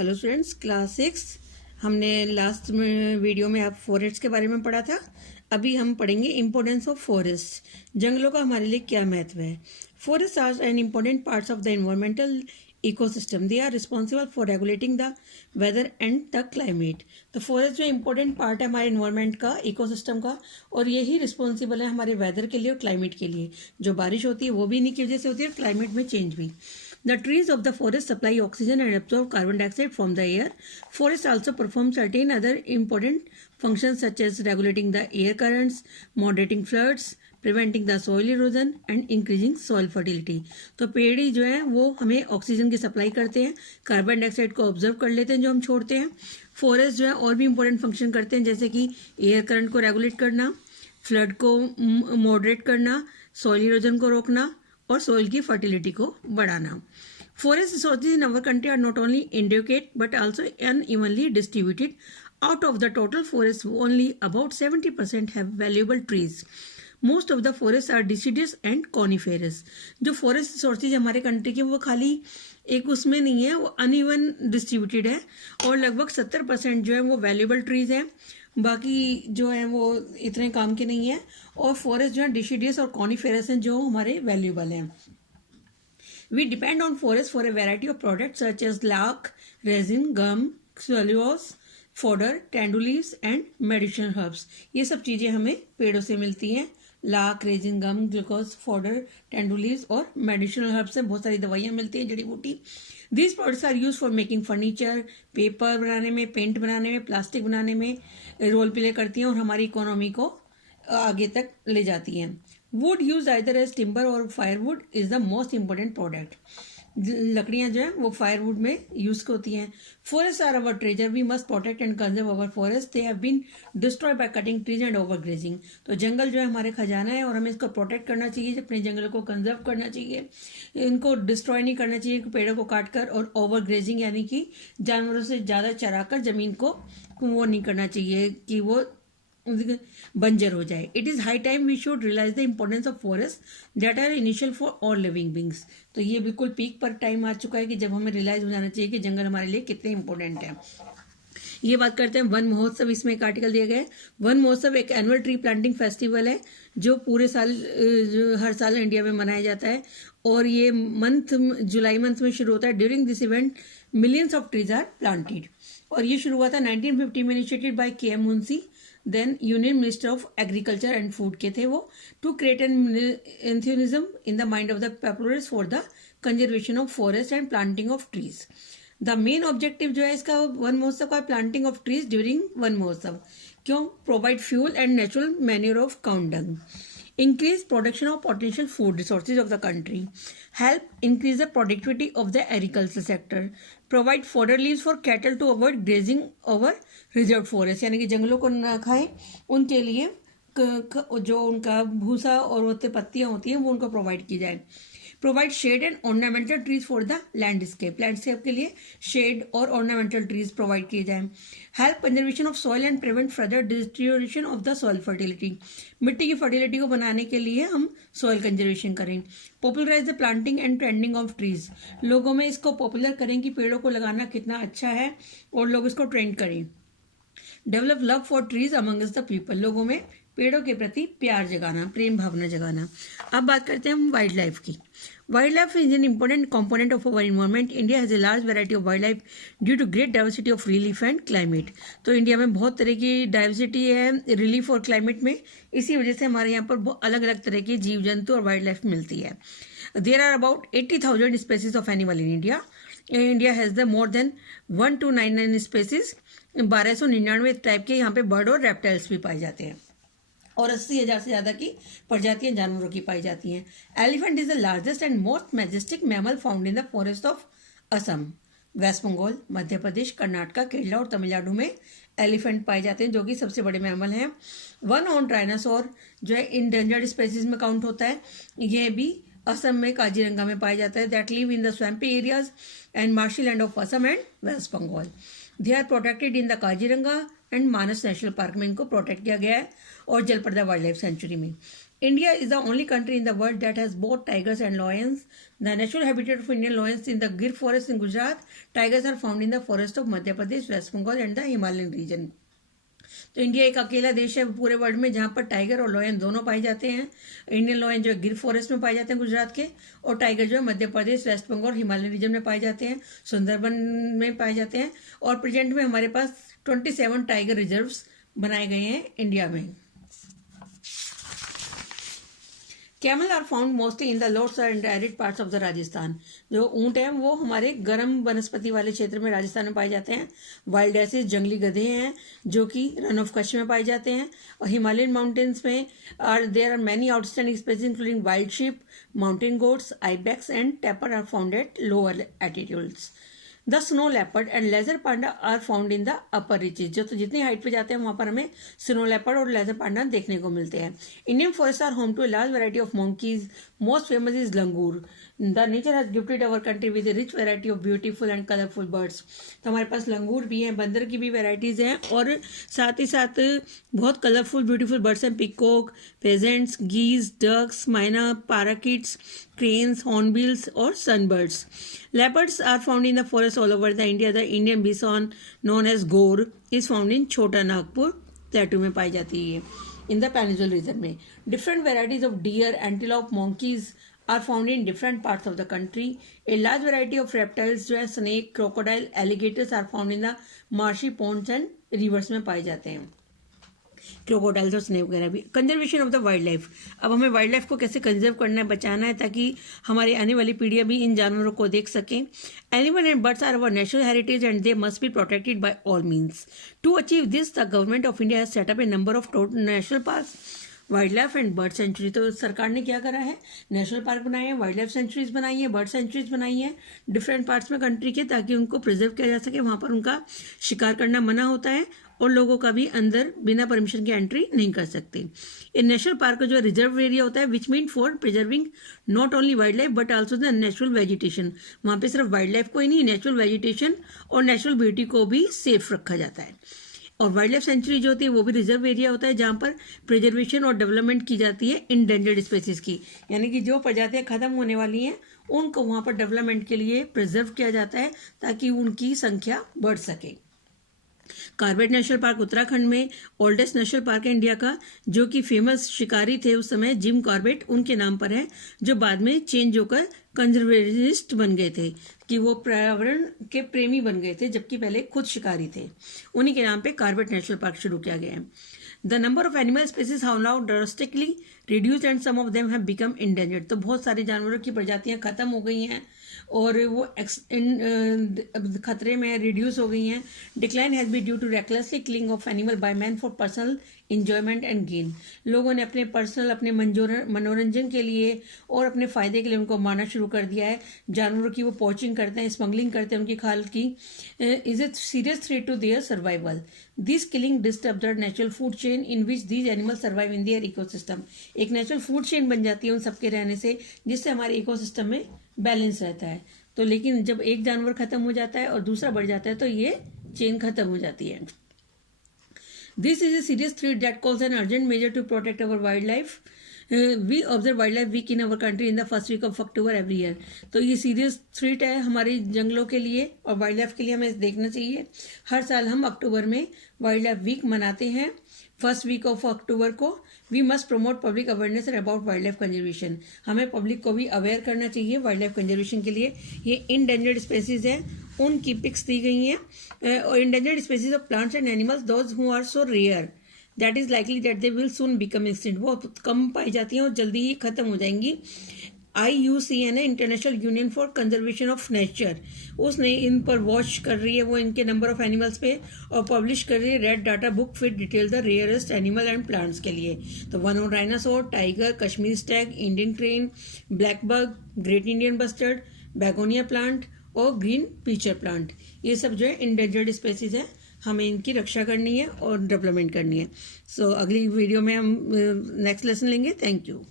Hello students, class 6 हमने last में video में आप फॉरेस्ट के बारे में पढ़ा था। अभी हम पढ़ेंगे इम्पोर्टेंस ऑफ फॉरेस्ट। जंगलों का हमारे लिए क्या महत्व है। Forest are an important parts of the environmental ecosystem. They are responsible for regulating the weather and the climate. तो फॉरेस्ट जो इम्पोर्टेंट पार्ट है हमारे इन्वायरमेंट का, इकोसिस्टम का, और यही रिस्पॉन्सिबल है हमारे वेदर के लिए और क्लाइमेट के लिए। जो बारिश होती है वो भी इन्हीं की वजह से होती है और क्लाइमेट में चेंज भी। The trees of the forest supply oxygen and absorb carbon dioxide from the air. Forests also perform certain other important functions such as regulating the air currents, moderating floods, preventing the soil erosion and increasing soil fertility. तो पेड़ ही जो है वो हमें oxygen की supply करते हैं, carbon dioxide को ऑब्जर्व कर लेते हैं जो हम छोड़ते हैं। फॉरेस्ट जो है और भी इंपॉर्टेंट फंक्शन करते हैं, जैसे कि एयर करंट को रेगुलेट करना, फ्लड को मॉडरेट करना, सॉइल इरोजन को रोकना और सॉइल की फर्टिलिटी को बढ़ाना। Forest resources in our country are not only indicate but also unevenly distributed. Out of the total forest only about 70% have valuable trees. Most of the forest are deciduous and coniferous. जो forest resources हमारे country के वो खाली एक उसमें नहीं है, वो अनइवन डिस्ट्रीब्यूटेड है और लगभग 70% जो है वो वैल्यूएबल ट्रीज है, बाकी जो है वो इतने काम के नहीं है। और फॉरेस्ट जो है डिसीडियस और कॉनिफेरस हैं जो हमारे वैल्यूएबल हैं। We depend on forest for a variety of products such as lac, resin, gum, cellulose, fodder, tendu leaves and medicinal herbs. ये सब चीजें हमें पेड़ों से मिलती हैं। Lac, resin, gum, glucose, fodder, tendu leaves और मेडिसिनल हर्ब्स से बहुत सारी दवाइयां मिलती हैं, जड़ी बूटी। These products are use for making furniture, paper बनाने में, पेंट बनाने में, प्लास्टिक बनाने में रोल प्ले करती हैं और हमारी इकोनॉमी को आगे तक ले जाती हैं। Wood use either as timber or firewood is the most important product. लकड़ियां जो है वो फायरवुड में यूज होती हैं। Forest are our treasure, we must protect and conserve our forest. They have been destroy by cutting trees and over grazing. तो जंगल जो है हमारे खजाना है और हमें इसको प्रोटेक्ट करना चाहिए, अपने जंगलों को कंजर्व करना चाहिए, इनको डिस्ट्रॉय नहीं करना चाहिए पेड़ों को काटकर, और ओवर ग्रेजिंग यानी कि जानवरों से ज्यादा चराकर जमीन को वो नहीं करना चाहिए कि वो बंजर हो जाए। It is high time we should realise the importance of forest that are initial for all living beings. तो ये बिल्कुल पीक पर टाइम आ चुका है कि जब हमें रियलाइज हो जाना चाहिए कि जंगल हमारे लिए कितने इंपॉर्टेंट है। ये बात करते हैं वन महोत्सव। इसमें एक आर्टिकल दिया गया है। वन महोत्सव एक एनुअल ट्री प्लांटिंग फेस्टिवल है जो पूरे साल हर साल इंडिया में मनाया जाता है और ये जुलाई मंथ में शुरू होता है। During this event millions of trees are planted. और ये शुरू हुआ था 1950 में, initiated by K M. Munshi, then union minister of agriculture and food के थे वो, to create an enthusiasm in the mind of the populars for the conservation of forest and planting of trees. The main objective जो है इसका वन महोत्सव का planting of trees during Van Mahotsav. क्यों? Provide fuel and natural manure of cow dung, increase production of potential food resources of the country, help increase the productivity of the agricultural sector, provide fodder leaves for cattle to avoid grazing over reserved forest, यानी कि जंगलों को न खाएं, उनके लिए जो उनका भूसा और होते पत्तियां होती हैं वो उनको प्रोवाइड की जाए। Provide shade and ornamental trees for the landscape के लिए शेड और ऑर्नामेंटल ट्रीज प्रोवाइड किए जाए। Help conservation of soil and prevent further deterioration of the soil fertility, मिट्टी की फर्टिलिटी को बनाने के लिए हम सॉइल कंजर्वेशन करें। Popularise the planting and tending of trees, लोगों में इसको पॉपुलर करें कि पेड़ों को लगाना कितना अच्छा है और लोग इसको ट्रेंड करें। Develop love for trees amongst the people, लोगों में पेड़ों के प्रति प्यार जगाना, प्रेम भावना जगाना। अब बात करते हैं हम वाइल्ड लाइफ की। Wildlife is an important component of our environment. India has a large variety of wildlife due to great diversity of relief and climate. तो इंडिया में बहुत तरह की डाइवर्सिटी है रिलीफ और क्लाइमेट में, इसी वजह से हमारे यहाँ पर अलग अलग तरह के जीव जंतु और वाइल्ड लाइफ मिलती है। There are about 80,000 species of animal in India. India has the more than 1299 species. 1299 type के यहाँ पे बर्ड और रेप्टाइल्स भी पाए जाते हैं और 80,000 से ज्यादा की प्रजातियां जानवरों की पाई जाती हैं। Elephant is the largest and most majestic mammal found in the forest of Assam, West Bengal, Madhya Pradesh, Karnataka, Kerala और तमिलनाडु में एलिफेंट पाए जाते हैं जो कि सबसे बड़े मैमल हैं। वन हॉर्न डायनासोर जो है इंडेंजर्ड स्पेसीज में काउंट होता है। यह भी असम में काजीरंगा में पाया जाता है। That live in the swampy areas and marshy land of Assam and West Bengal. They are protected in the Kaziranga and Manas national park में इनको प्रोटेक्ट किया गया है और जलप्रदा वाइल्ड लाइफ सेंचुरी में। India is the only country in the world that has both tigers and lions. The natural habitat of Indian lions in the Gir forest in Gujarat. Tigers are found in the forest of Madhya Pradesh, West Bengal and the Himalayan region. तो India एक अकेला देश है पूरे world में जहाँ पर tiger और लॉयन दोनों पाए जाते हैं। इंडियन लॉयन जो है गिर फॉरेस्ट में पाए जाते हैं गुजरात के, और टाइगर जो है Madhya Pradesh, waste Bengal, Himalayan reason में पाए जाते हैं, सुंदरबन में पाए जाते हैं। और प्रेजेंट में हमारे पास 27 टाइगर रिजर्व्स बनाए गए हैं इंडिया में। Camel are found mostly in the lower and arid parts of the Rajasthan. जो ऊंट है वो हमारे गर्म वनस्पति वाले क्षेत्र में राजस्थान में पाए जाते हैं। वाइल्ड एसिस जंगली गधे हैं जो कि रन ऑफ कच्छ में पाए जाते हैं। और हिमालयन माउंटेन्स में there are many outstanding species including wild sheep, mountain goats, ibex and tapir are found at lower altitudes. The snow leopard and lesser panda are found in the upper reaches. जो तो जितनी height पे जाते हैं वहां पर हमें snow leopard और लेजर पांडा देखने को मिलते हैं। Indian forest are home to a large variety of monkeys. Most famous is langur. The nature has gifted our country with a rich variety of beautiful and colourful birds. तो हमारे पास लंगूर भी हैं, बंदर की भी वैरायटीज हैं, और साथ ही साथ बहुत कलरफुल ब्यूटीफुल बर्ड्स हैं। पिकॉक, फेजेंट्स, गीज, डक्स, मैना, पैराकिट्स, cranes, hornbills और sunbirds. Leopards are found in the forest all over the India. The Indian bison known as Gaur is found in Chota Nagpur plateau में पाई जाती है in the Peninsular region में. Different varieties of deer, antelope, monkeys are found in different parts of the country. A large variety of reptiles जो है snake, crocodile, alligators are found in the marshy ponds and rivers में पाए जाते हैं। Crocodiles और snake वगैरह भी। Conservation of the wild life. अब हमें वाइल्ड लाइफ को कैसे कंजर्व करना है, बचाना है, ताकि हमारी आने वाली पीढ़ियां भी इन जानवरों को देख सकें। Animal and birds are our national heritage and they must be protected by all means. To achieve this the government of India has set up a number of national parks, wildlife and bird sanctuary. तो सरकार ने क्या करा है, national park बनाए हैं, wild life sanctuaries बनाई हैं, बर्ड सेंचुरीज बनाई हैं डिफरेंट पार्ट्स में कंट्री के, ताकि उनको प्रिजर्व किया जा सके। वहाँ पर उनका शिकार करना मना होता है और लोगों का भी अंदर बिना परमिशन की एंट्री नहीं कर सकते। इन नेशनल पार्क का जो रिजर्व एरिया होता है which mean for preserving not only wild life but also the natural vegetation. वहाँ पे सिर्फ वाइल्ड लाइफ को ही नहीं, नेचुरल वेजिटेशन और नेचुरल ब्यूटी को भी सेफ रखा जाता है। और वाइल्ड लाइफ सेंचुरी जो होती है वो भी रिजर्व एरिया होता है जहाँ पर प्रिजर्वेशन और डेवलपमेंट की जाती है इंडेंजर्ड स्पीसीज की, यानी कि जो प्रजातियां खत्म होने वाली हैं उनको वहाँ पर डेवलपमेंट के लिए प्रिजर्व किया जाता है ताकि उनकी संख्या बढ़ सके। कॉर्बेट नेशनल पार्क उत्तराखंड में ओल्डेस्ट नेशनल पार्क है इंडिया का, जो कि फेमस शिकारी थे उस समय जिम कॉर्बेट, उनके नाम पर है, जो बाद में चेंज होकर कंजर्वेशनिस्ट बन गए थे, कि वो पर्यावरण के प्रेमी बन गए थे जबकि पहले खुद शिकारी थे। उन्हीं के नाम पे कॉर्बेट नेशनल पार्क शुरू किया गया है। The number of animal species have now drastically reduced and some of them have become endangered. तो बहुत सारे जानवरों की प्रजातियां खत्म हो गई हैं और वो खतरे में रिड्यूस हो गई हैं। Decline has be due to recklessly killing of animal by man for personal enjoyment and gain. लोगों ने अपने पर्सनल, अपने मनोरंजन के लिए और अपने फायदे के लिए उनको मारना शुरू कर दिया है। जानवरों की वो पॉचिंग करते हैं, स्मगलिंग करते हैं उनकी खाल की। Is it serious threat to their survival. This killing disturb the natural food chain in which these animal survive in their ecosystem. एक नेचुरल फूड चेन बन जाती है उन सबके रहने से, जिससे हमारे इकोसिस्टम में बैलेंस रहता है। तो लेकिन जब एक जानवर खत्म हो जाता है और दूसरा बढ़ जाता है तो ये चेन खत्म हो जाती है। This is a serious threat that calls an urgent measure to protect our wildlife. We observe wildlife week in our country in the first week of October every year. तो ये सीरियस थ्रेट है हमारे जंगलों के लिए और wild life के लिए, हमें देखना चाहिए। हर साल हम अक्टूबर में वाइल्ड लाइफ वीक मनाते हैं, फर्स्ट वीक ऑफ अक्टूबर को। We must promote public awareness about wildlife conservation. हमें पब्लिक को भी अवेयर करना चाहिए वाइल्ड लाइफ कंजर्वेशन के लिए। ये इंडेंजर्ड स्पेसीज हैं, उनकी पिक्स दी गई हैं। और endangered species of plants and animals those who are so rare that is likely that they will soon become extinct. वो कम पाई जाती हैं और जल्दी ही खत्म हो जाएंगी। IUCN है, international union for conservation of nature, उसने इन पर वॉच कर रही है, वो इनके नंबर ऑफ एनिमल्स पे, और पब्लिश कर रही है red data book fit detail the rarest animal and plants के लिए। तो one on dinosaur, tiger, Kashmiri stag, Indian crane, black buck, great Indian bustard, begonia plant और ग्रीन पीचर प्लांट, ये सब जो है इंडेंजर्ड स्पेसीज है। हमें इनकी रक्षा करनी है और डेवलपमेंट करनी है। सो अगली वीडियो में हम नेक्स्ट लेसन लेंगे। Thank you.